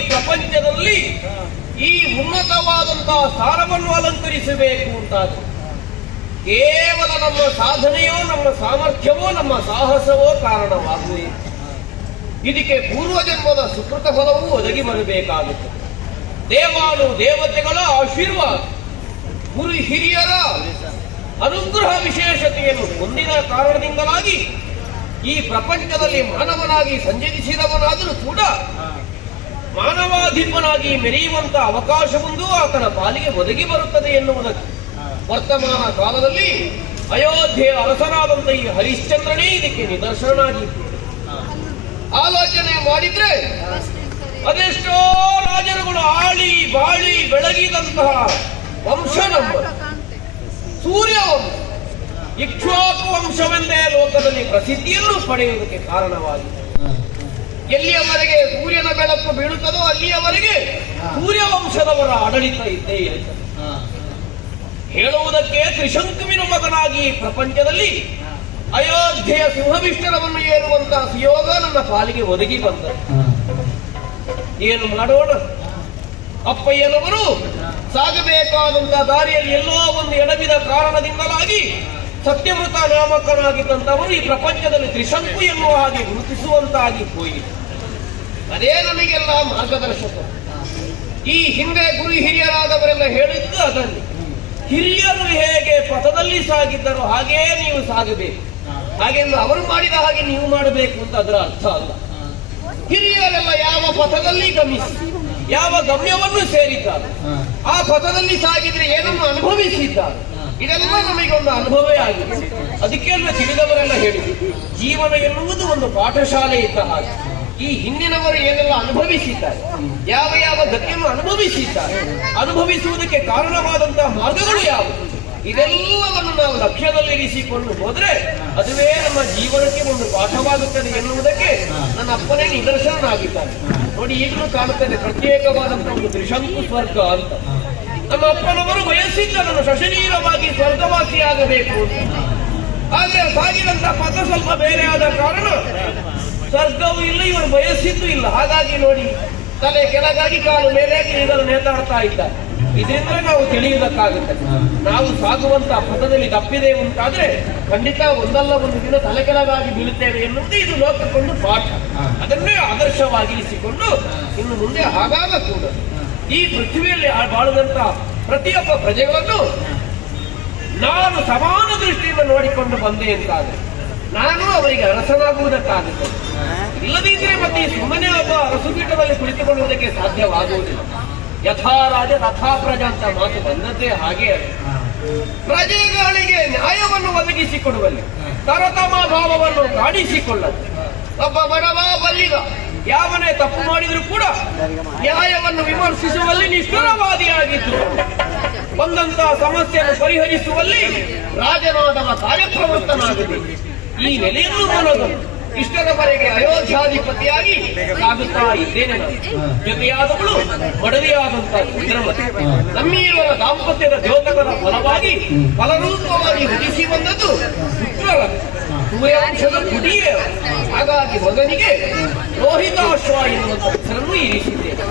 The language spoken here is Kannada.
ಪ್ರಪಂಚದಲ್ಲಿ ಈ ಉನ್ನತವಾದಂತಹ ಸ್ಥಾನವನ್ನು ಅಲಂಕರಿಸಬೇಕು ಅಂತಾದ ಕೇವಲ ನಮ್ಮ ಸಾಧನೆಯೋ, ನಮ್ಮ ಸಾಮರ್ಥ್ಯವೋ, ನಮ್ಮ ಸಾಹಸವೋ ಕಾರಣವಾಗಲಿ. ಇದಕ್ಕೆ ಪೂರ್ವಜನ್ಮದ ಸುಕೃತ ಫಲವೂ ಒದಗಿ ಬರಬೇಕಾಗುತ್ತದೆ ದೇವಾನು ದೇವತೆಗಳ ಆಶೀರ್ವಾದ. ಗುರು ಹಿರಿಯರ ಅನುಗ್ರಹ ವಿಶೇಷತೆಯನ್ನು ಮುಂದಿನ ಕಾರಣದಿಂದಲಾಗಿ ಈ ಪ್ರಪಂಚದಲ್ಲಿ ಮಾನವನಾಗಿ ಸಂಜಯಿಸಿದವನಾದರೂ ಕೂಡ ಮಾನವಾಧಿಪನಾಗಿ ಮೆರೆಯುವಂತ ಅವಕಾಶವೊಂದು ಆತನ ಪಾಲಿಗೆ ಒದಗಿ ಬರುತ್ತದೆ ಎನ್ನುವುದಕ್ಕೆ. ವರ್ತಮಾನ ಕಾಲದಲ್ಲಿ ಅಯೋಧ್ಯೆಯ ಅರಸನಾದಂತ ಈ ಹರಿಶ್ಚಂದ್ರನೇ ಇದಕ್ಕೆ ನಿದರ್ಶನನಾಗಿತ್ತು ಆಲೋಚನೆ ಮಾಡಿದ್ರೆ ಅದೆಷ್ಟೋ ರಾಜರುಗಳು ಆಳಿ ಬಾಳಿ ಬೆಳಗಿದಂತಹ ವಂಶ ನಮ್ಮ ಸೂರ್ಯ ವಂಶ. ಇಕ್ಷ್ವಾಕು ವಂಶವೆಂದೇ ಲೋಕದಲ್ಲಿ ಪ್ರಸಿದ್ಧಿಯನ್ನು ಪಡೆಯುವುದಕ್ಕೆ ಕಾರಣವಾಗಿದೆ. ಎಲ್ಲಿಯವರೆಗೆ ಬೆಳಕು ಬೀಳುತ್ತದೋ ಅಲ್ಲಿಯವರೆಗೆ ಸೂರ್ಯವಂಶದವರ ಆಡಳಿತ ಇದ್ದೇ ಇರುತ್ತದೆ ಹೇಳುವುದಕ್ಕೆ ತ್ರಿಶಂಕುವಿನ ಮಗನಾಗಿ ಪ್ರಪಂಚದಲ್ಲಿ ಅಯೋಧ್ಯೆಯ ಸಿಂಹವಿಷ್ಠರವನ್ನು ಏರುವಂತಹ ಸುಯೋಗ ನನ್ನ ಪಾಲಿಗೆ ಒದಗಿ ಬಂದ ಏನು ಮಾಡೋಣ? ಅಪ್ಪಯ್ಯನವರು ಸಾಗಬೇಕಾದಂತಹ ದಾರಿಯಲ್ಲಿ ಎಲ್ಲೋ ಒಂದು ಎಡವಿದ ಕಾರಣದಿಂದಲಾಗಿ ಸತ್ಯಮೃತ ನಾಮಕನಾಗಿದ್ದಂತವರು ಈ ಪ್ರಪಂಚದಲ್ಲಿ ತ್ರಿಶಂಕು ಎನ್ನುವ ಹಾಗೆ ಗುರುತಿಸುವಂತಾಗಿ ಹೋಯಿತು ಅದೇ ನಮಗೆಲ್ಲ ಮಾರ್ಗದರ್ಶಕ. ಈ ಹಿಂದೆ ಗುರು ಹಿರಿಯರಾದವರೆಲ್ಲ ಹೇಳಿದ್ದು ಅದನ್ನು ಹಿರಿಯರು ಹೇಗೆ ಪಥದಲ್ಲಿ ಸಾಗಿದ್ದರೋ ಹಾಗೇ ನೀವು ಸಾಗಬೇಕು. ಹಾಗೆಂದು ಅವರು ಮಾಡಿದ ಹಾಗೆ ನೀವು ಮಾಡಬೇಕು ಅಂತ ಅದರ ಅರ್ಥ ಅಲ್ಲ. ಹಿರಿಯರೆಲ್ಲ ಯಾವ ಪಥದಲ್ಲಿ ಗಮಿಸಿ, ಯಾವ ಗಮ್ಯವನ್ನು ಸೇರಿದ್ದಾರೆ. ಆ ಪಥದಲ್ಲಿ ಸಾಗಿದ್ರೆ ಏನನ್ನು ಅನುಭವಿಸಿದ್ದಾರೆ? ಇದೆಲ್ಲ ನಮಗೆ ಒಂದು ಆಗಿದೆ. ಅದಕ್ಕೆಲ್ಲ ತಿಳಿದವರೆಲ್ಲ ಹೇಳಿದ್ರು ಜೀವನ ಎನ್ನುವುದು ಒಂದು ಪಾಠಶಾಲೆ ಇದ್ದ ಹಾಗೆ. ಈ ಹಿಂದಿನವರು ಏನೆಲ್ಲ ಅನುಭವಿಸಿದ್ದಾರೆ? ಯಾವ ಯಾವ ಗತಿಯನ್ನು ಅನುಭವಿಸಿದ್ದಾರೆ? ಅನುಭವಿಸುವುದಕ್ಕೆ ಕಾರಣವಾದಂತಹ ಮಾರ್ಗಗಳು ಯಾವುದು ಇದೆಲ್ಲವನ್ನು ನಾವು ಲಕ್ಷ್ಯದಲ್ಲಿರಿಸಿಕೊಂಡು ಹೋದ್ರೆ ಅದುವೇ ನಮ್ಮ ಜೀವನಕ್ಕೆ ಒಂದು ಪಾಠವಾಗುತ್ತದೆ ಎನ್ನುವುದಕ್ಕೆ ನನ್ನ ಅಪ್ಪನೇ ನಿದರ್ಶನನಾಗಿದ್ದಾನೆ. ನೋಡಿ, ಈಗಲೂ ಕಾಣುತ್ತದೆ ಪ್ರತ್ಯೇಕವಾದಂತಹ ಒಂದು ತ್ರಿಶಂಕು ಸ್ವರ್ಗ ಅಂತ. ನಮ್ಮ ಅಪ್ಪನವರು ವಯಸ್ಸಿದ್ದ ನಾನು ಸಶರೀರವಾಗಿ ಸ್ವರ್ಗವಾಸಿಯಾಗಬೇಕು ಆದರೆ ಆದ್ರೆ ಸಾಗಿದಂತ ಪಥ ಸ್ವಲ್ಪ ಬೇರೆ ಆದ ಕಾರಣ ಸ್ವರ್ಗವೂ ಇಲ್ಲ, ಇವರು ಬಯಸಿದ್ದು ಇಲ್ಲ. ಹಾಗಾಗಿ ನೋಡಿ, ತಲೆ ಕೆಳಗಾಗಿ ಕಾಲು ಮೇಲಾಗಿ ಇದನ್ನು ನೇತಾಡ್ತಾ ಇದ್ದಾರೆ ಇದರಿಂದ ನಾವು ತಿಳಿಯುವುದಕ್ಕಾಗುತ್ತೆ. ನಾವು ಸಾಗುವಂತ ಪಥದಲ್ಲಿ ತಪ್ಪಿದೆ ಅಂತಾದ್ರೆ ಖಂಡಿತ ಒಂದಲ್ಲ ಒಂದು ದಿನ ತಲೆ ಕೆಳಗಾಗಿ ಬೀಳುತ್ತೇವೆ ಎನ್ನುವುದು ಇದು ಲೋಕಕ್ಕೊಂದು ಪಾಠ. ಅದನ್ನೇ ಆದರ್ಶವಾಗಿರಿಸಿಕೊಂಡು ಇನ್ನು ಮುಂದೆ ಕೂಡ. ಈ ಪೃಥ್ವಿಯಲ್ಲಿ ಆ- ಬಾಳುವಂತ ಪ್ರತಿಯೊಬ್ಬ ಪ್ರಜೆಗಳನ್ನು ನಾನು ಸಮಾನ ದೃಷ್ಟಿಯಿಂದ ನೋಡಿಕೊಂಡು ಬಂದೆ ಅಂತಾದ್ರೆ ನಾನು ಅವರಿಗೆ ಅರಸನಾಗುವುದಕ್ಕಾಗುತ್ತದೆ ಇಲ್ಲದಿದ್ರೆ ಮತ್ತೆ ಸುಮ್ಮನೆ ಒಬ್ಬ ಅರಸುಪೀಠದಲ್ಲಿ ಕುಳಿತುಕೊಳ್ಳುವುದಕ್ಕೆ ಸಾಧ್ಯವಾಗುವುದಿಲ್ಲ. ಯಥಾ ರಾಜ ತಥಾ ಪ್ರಜಾ ಅಂತ ಮಾತು ಬಂದದ್ದೇ ಹಾಗೆ. ಪ್ರಜೆಗಳಿಗೆ ನ್ಯಾಯವನ್ನು ಒದಗಿಸಿಕೊಡುವಲ್ಲಿ, ತರತಮ ಭಾವವನ್ನು ಕಾಣಿಸಿಕೊಳ್ಳಲು ಒಬ್ಬ ಬಡವ ಬಲ್ಲಿಗ, ಯಾವನೇ ತಪ್ಪು ಮಾಡಿದ್ರು ಕೂಡ ನ್ಯಾಯವನ್ನು ವಿಮರ್ಶಿಸುವಲ್ಲಿ ನಿಷ್ಠುರವಾದಿಯಾಗಿದ್ದು, ಬಂದಂತಹ ಸಮಸ್ಯೆಯನ್ನು ಪರಿಹರಿಸುವಲ್ಲಿ ರಾಜನಾದವ ಕಾರ್ಯಪ್ರವೃತ್ತನಾಗಬೇಕು ಈ ನೆಲೆಯನ್ನು ಮನದು ಇಷ್ಟರವರೆಗೆ ಅಯೋಧ್ಯಾಧಿಪತಿಯಾಗಿ ಸಾಗುತ್ತಾ ಇದ್ದೇನೆ ಜೊತೆಯಾದವಳು ಮಡದಿಯಾದಂತ ಚಂದ್ರವತಿ ನಮ್ಮೀರುವ ದಾಂಪತ್ಯದ ದ್ಯೋತಕದ ಫಲವಾಗಿ ಫಲರೂಪವಾಗಿ ಹುಟ್ಟಿಸಿ ಬಂದದ್ದು ಪುತ್ರರ ಸೂರ್ಯಾಂಶದ ಕುಡಿಯೇ ಹಾಗಾಗಿ ಮಗನಿಗೆ ರೋಹಿತಾಶ್ವ ಎನ್ನುವಂತ ಹೆಸರನ್ನು ಇರಿಸಿದ್ದೇನೆ.